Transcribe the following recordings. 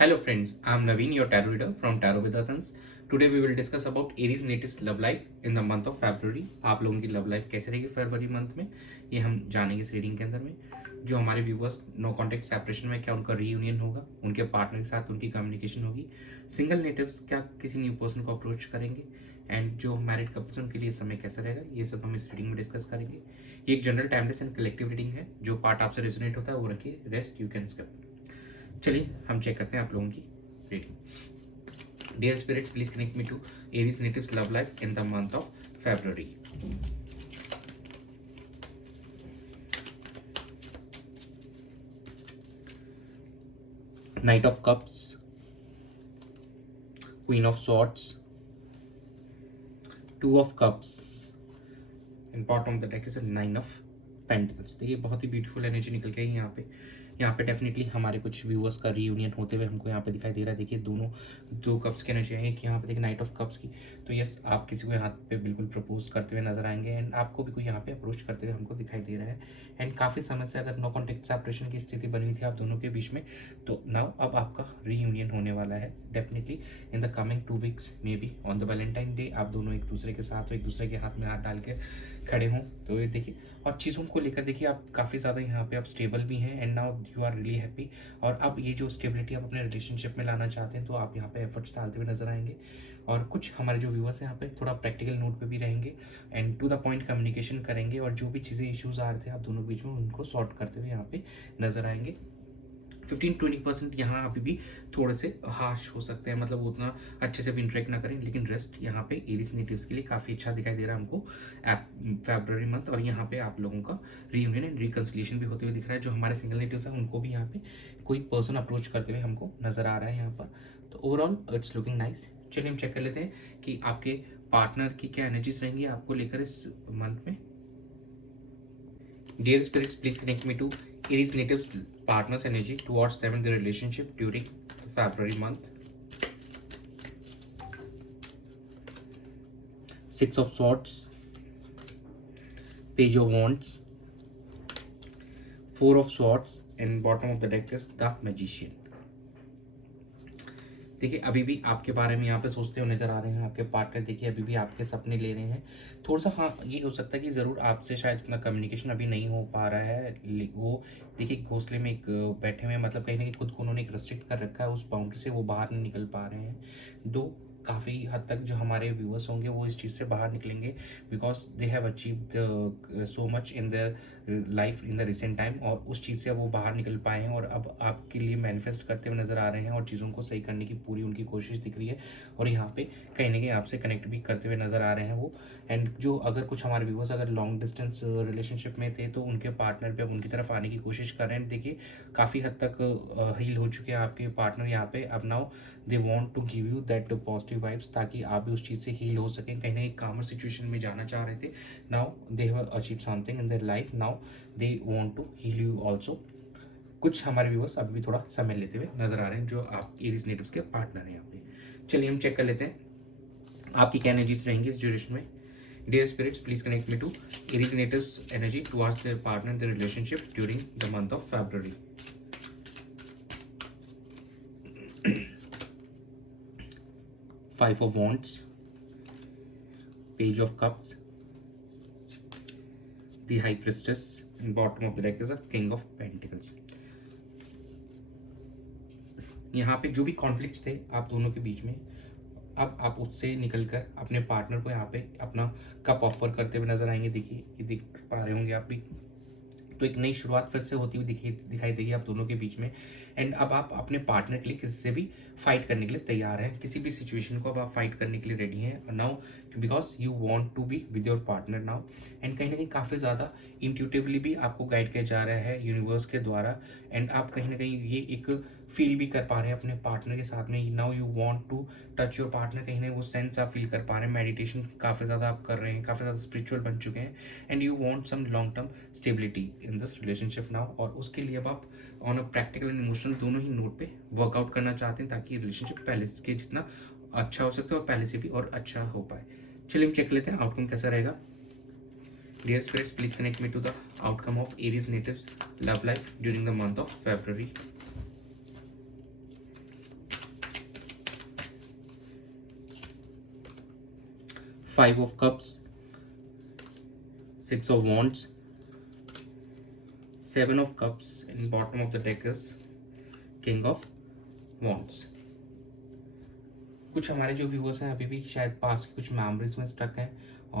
Hello friends, I am Naveen, your tarot reader from Tarot with Asans. Today we will discuss about Aries Natives love life in the month of February. आप लोगों की love life कैसे रहेगी फरवरी month में, ये हम जानेंगे इस रीडिंग के अंदर में। जो हमारे व्यूवर्स नो कॉन्टेक्ट सेपरेशन में, क्या उनका रीयूनियन होगा, उनके पार्टनर के साथ उनकी कम्युनिकेशन होगी, सिंगल नेटिव्स क्या किसी न्यू पर्सन को अप्रोच करेंगे, एंड जो मैरिड कपल्स उनके लिए समय कैसा रहेगा, ये सब हम इस रीडिंग में डिस्कस करेंगे। ये एक general timeless and collective reading है। जो पार्ट आपसे रेजोनेट होता है वो रखिए, रेस्ट यू कैन स्किप। चलिए हम चेक करते हैं आप लोगों की reading. Dear spirits, please connect me to Aries natives love life in the month of February. Knight of Cups, Queen of Swords, Two of Cups, and bottom of the deck is a Nine of Pentacles. देखिए बहुत ही beautiful energy निकल के यहाँ पे definitely हमारे कुछ viewers का reunion होते हुए हमको यहाँ पे दिखाई दे रहा है। देखिए दोनों दो कप्स की एनर्जी है कि यहाँ पे देखिए नाइट ऑफ कप्स की। तो यस, आप किसी को यहाँ पे बिल्कुल प्रपोज करते हुए नजर आएंगे, एंड आपको भी कोई यहाँ पे अप्रोच करते हुए हमको दिखाई दे रहा है। एंड काफ़ी समय से अगर नो कॉन्टेक्ट सेपरेशन की स्थिति बनी हुई थी आप दोनों के बीच में, तो नाउ अब आपका रीयूनियन होने वाला है definitely in the coming 2 weeks. May be on the Valentine day आप दोनों एक दूसरे के साथ हो, एक दूसरे के हाथ में हाथ डाल के खड़े हों। तो ये देखिए, और चीज़ों को लेकर देखिए आप काफ़ी ज़्यादा यहाँ पे आप स्टेबल भी हैं, and now you are really happy. और अब ये जो स्टेबिलिटी आप अपने रिलेशनशिप में लाना चाहते हैं, तो आप यहाँ पे एफर्ट्स डालते हुए नजर आएंगे। और कुछ हमारे जो व्यूअर्स हैं यहाँ पे थोड़ा प्रैक्टिकल नोट पे भी रहेंगे, and to the point communication करेंगे, और जो भी चीज़ें इश्यूज आ रहे थे आप दोनों बीच में उनको सॉर्ट करते हुए यहाँ पे नजर आएंगे। 15-20% यहाँ अभी भी थोड़े से हार्श हो सकते हैं, मतलब उतना अच्छे से भी इंटरेक्ट ना करें, लेकिन रेस्ट यहाँ पे एरीज नेटिव्स के लिए काफ़ी अच्छा दिखाई दे रहा है हमको फेब्रुअरी मंथ। और यहाँ पे आप लोगों का रीयूनियन एंड रिकन्सिलिएशन भी होते हुए दिख रहा है। जो हमारे सिंगल नेटिव्स हैं उनको भी यहाँ पे कोई पर्सन अप्रोच करते हुए हमको नजर आ रहा है यहाँ पर। तो ओवरऑल इट्स लुकिंग नाइस। चलिए हम चेक कर लेते हैं कि आपके पार्टनर की क्या एनर्जीज रहेंगी आपको लेकर इस मंथ में। Dear spirits, please connect me to Aries natives partners energy towards them in the relationship during February month. Six of Swords, Page of Wands, Four of Swords, and bottom of the deck is the Magician. देखिए अभी भी आपके बारे में यहाँ पे सोचते हुए नजर आ रहे हैं आपके पार्टनर। देखिए अभी भी आपके सपने ले रहे हैं थोड़ा सा। हाँ, ये हो सकता है कि ज़रूर आपसे शायद उतना कम्युनिकेशन अभी नहीं हो पा रहा है। वो देखिए घोंसले में एक बैठे हुए हैं, मतलब कहीं ना कहीं खुद को उन्होंने एक रेस्ट्रिक्ट कर रखा है, उस बाउंड्री से वो बाहर नहीं निकल पा रहे हैं। दो काफ़ी हद तक जो हमारे व्यूअर्स होंगे वो इस चीज़ से बाहर निकलेंगे, because they have achieved so much in their life in the recent time, और उस चीज़ से वो बाहर निकल पाए हैं और अब आपके लिए मैनिफेस्ट करते हुए नजर आ रहे हैं, और चीज़ों को सही करने की पूरी उनकी कोशिश दिख रही है, और यहाँ पे कहीं ना कहीं आपसे कनेक्ट भी करते हुए नजर आ रहे हैं वो। एंड जो अगर कुछ हमारे व्यूअर्स अगर लॉन्ग डिस्टेंस रिलेशनशिप में थे, तो उनके पार्टनर पे अब उनकी तरफ आने की कोशिश कर रहे हैं। देखिए काफ़ी हद तक हील हो चुके हैं आपके पार्टनर यहाँ पे। अब now they want to give you that positive vibes, ताकि आप भी उस चीज़ से हील हो सकें। कहीं ना एक कामर सिचुएशन में जाना चाह रहे थे, now they have achieve something in their life, now they want to heal you also. कुछ हमारे व्यूअर्स अभी भी थोड़ा समय लेते हुए नजर आ रहे हैं जो आप एरीज नेटिव्स के पार्टनर हैं यहाँ पे। चलिए हम चेक कर लेते हैं आपकी क्या एनर्जीज रहेंगी इस ड्यूरेशन में। Dear spirits, please connect me to Aries natives energy towards their partner in their relationship during the month of February. Five of Wands, Page of Cups, the High Priestess, and bottom of the deck is a King of Pentacles. यहाँ पे जो भी conflicts थे आप दोनों के बीच में, अब आप उससे निकलकर अपने पार्टनर को यहाँ पे अपना कप ऑफर करते हुए नजर आएंगे। देखिए ये दिख पा रहे होंगे आप भी। तो एक नई शुरुआत फिर से होती हुई दिखाई देगी आप दोनों के बीच में। एंड अब आप अपने पार्टनर के लिए किसी से भी फाइट करने के लिए तैयार हैं, किसी भी सिचुएशन को अब आप फाइट करने के लिए रेडी हैं now, because you want to be with your partner now. And कहीं ना कहीं काफ़ी ज़्यादा इंट्यूटिवली भी आपको गाइड किया जा रहा है यूनिवर्स के द्वारा, एंड आप कहीं ना कहीं ये एक फील भी कर पा रहे हैं अपने पार्टनर के साथ में। Now you want to touch your partner, कहीं ना वो सेंस आप फील कर पा रहे हैं। मेडिटेशन काफ़ी ज़्यादा आप कर रहे हैं, काफ़ी ज़्यादा स्पिरिचुअल बन चुके हैं, and you want some long term stability in this relationship now. और उसके लिए अब आप on a practical and emotional दोनों ही नोट पे वर्कआउट करना चाहते हैं, ताकि रिलेशनशिप पहले के जितना अच्छा हो सकता है और पहले से भी और अच्छा हो पाए। चलिए हम चेक लेते हैं आउटकम कैसा रहेगा। Dear spirits, please connect me to the outcome of Aries natives love life during the month of February. 5 of cups, 6 of wands, 7 of cups, and bottom of the deck is king of wands. कुछ हमारे जो viewers हैं अभी भी शायद past की कुछ memories में स्टक हैं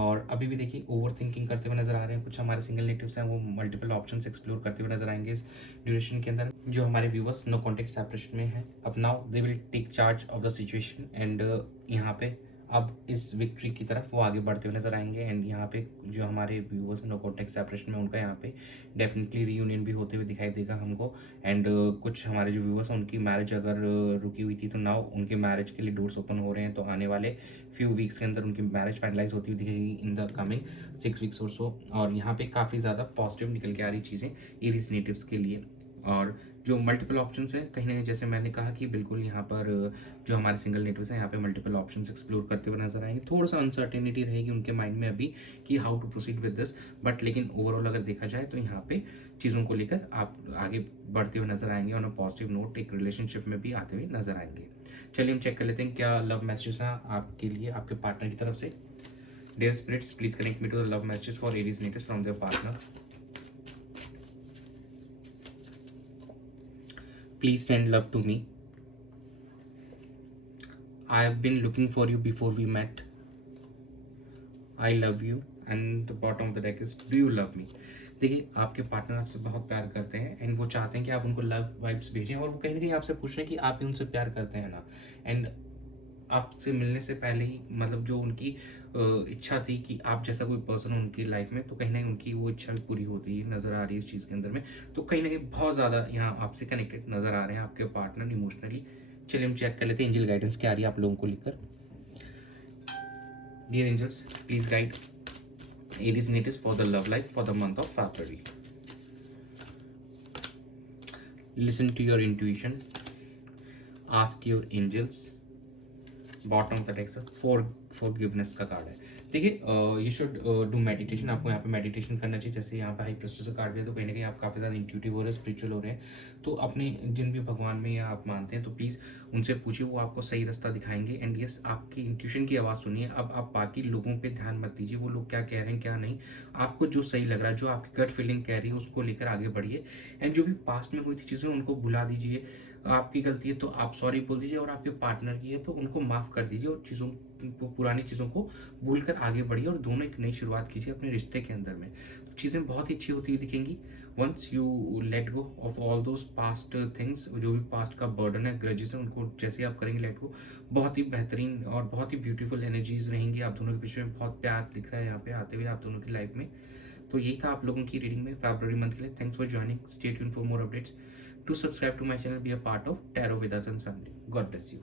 और अभी भी देखिए ओवर थिंकिंग करते हुए नजर आ रहे हैं। कुछ हमारे सिंगल नेटिव्स हैं वो मल्टीपल ऑप्शंस एक्सप्लोर करते हुए नजर आएंगे इस ड्यूरेशन के अंदर। जो हमारे व्यूअर्स नो कॉन्टेक्ट सेपरेशन में है, अब now they will take charge of the situation and यहाँ पे अब इस विक्ट्री की तरफ वो आगे बढ़ते हुए नजर आएंगे। एंड यहाँ पे जो हमारे व्यूअर्स नो कॉन्टेक्ट सेपरेशन में उनका यहाँ पे डेफिनेटली रीयूनियन भी होते हुए दिखाई देगा हमको। एंड कुछ हमारे जो व्यूअर्स हैं उनकी मैरिज अगर रुकी हुई थी तो नाउ उनके मैरिज के लिए डोर्स ओपन हो रहे हैं। तो आने वाले फ्यू वीक्स के अंदर उनकी मैरिज फाइनलाइज होती हुई दिखेगी इन द कमिंग 6 वीक्स और सो। और यहाँ पे काफ़ी ज़्यादा पॉजिटिव निकल के आ रही चीज़ें एरीज नेटिव्स के लिए। और जो मल्टीपल ऑप्शंस है कहीं ना कहीं जैसे मैंने कहा कि बिल्कुल यहाँ पर जो हमारे सिंगल नेटिव्स हैं यहाँ पे मल्टीपल ऑप्शंस एक्सप्लोर करते हुए नजर आएंगे। थोड़ा सा अनसर्टेनिटी रहेगी उनके माइंड में अभी कि how to proceed with this, but लेकिन ओवरऑल अगर देखा जाए तो यहाँ पे चीज़ों को लेकर आप आगे बढ़ते हुए नजर आएंगे और पॉजिटिव नोट एक रिलेशनशिप में भी आते हुए नजर आएंगे। चलिए हम चेक कर लेते हैं क्या लव मैसेजेस हैं आपके लिए आपके पार्टनर की तरफ से। Dear spirits please connect me to the love messages for Aries natives from their partner. Please send love to me. I have been looking for you before we met. I love you. And the bottom of the deck is do you love me? देखिए आपके partner आपसे बहुत प्यार करते हैं and वो चाहते हैं कि आप उनको लव वाइब्स भेजें और वो कहीं ना कहीं आपसे पूछ रहे हैं कि आप भी उनसे प्यार करते हैं ना। एंड आपसे मिलने से पहले ही मतलब जो उनकी इच्छा थी कि आप जैसा कोई पर्सन हो उनकी लाइफ में, तो कहीं ना कहीं उनकी वो इच्छा भी पूरी होती है नज़र आ रही है इस चीज़ के अंदर में। तो कहीं ना कहीं बहुत ज़्यादा यहाँ आपसे कनेक्टेड नज़र आ रहे हैं आपके पार्टनर इमोशनली। चलिए हम चेक कर लेते हैं एंजल गाइडेंस क्या आ रही है आप लोगों को लेकर। Dear angels please guide Aries natives for the love life for the month of February. Listen to your intuition, ask your angels. Bottom of the deck forgiveness का कार्ड है। देखिए यू शुड डू मेडिटेशन, आपको यहाँ पे meditation करना चाहिए। जैसे यहाँ पे हाई प्रेस्टेस का कार्ड भी है तो कहीं ना कहीं आप काफ़ी ज़्यादा इंट्यूटिव हो रहे हैं, स्पिरिचुअल हो रहे हैं। तो अपने जिन भी भगवान में या आप मानते हैं तो प्लीज़ उनसे पूछिए, वो आपको सही रास्ता दिखाएंगे। एंड यस आपकी इंट्यूशन की आवाज़ सुनिए। अब आप बाकी लोगों पर ध्यान मत दीजिए, वो लोग क्या कह रहे हैं क्या नहीं। आपको जो सही लग रहा है, जो आपकी गट फीलिंग कह रही है उसको लेकर आगे बढ़िए। एंड जो भी पास्ट में हुई थी चीज़ें उनको भुला दीजिए। आपकी गलती है तो आप सॉरी बोल दीजिए और आपके पार्टनर की है तो उनको माफ़ कर दीजिए और चीज़ों पुरानी चीज़ों को भूल कर आगे बढ़िए और दोनों एक नई शुरुआत कीजिए अपने रिश्ते के अंदर में। तो चीज़ें बहुत ही अच्छी होती हुई दिखेंगी once you let go of all those past things. जो भी पास्ट का बर्डन है, ग्रजेस है, उनको जैसे आप करेंगे लेट गो, बहुत ही बेहतरीन और बहुत ही ब्यूटीफुल एनर्जीज रहेंगी आप दोनों के बीच में। बहुत प्यार दिख रहा है यहाँ पे आते हुए आप दोनों की लाइफ में। तो यही था आप लोगों की रीडिंग में फरवरी मंथ के लिए। Thanks for joining, stay tuned for more updates. Do subscribe to my channel, be a part of Tarot with Asans family. God bless you.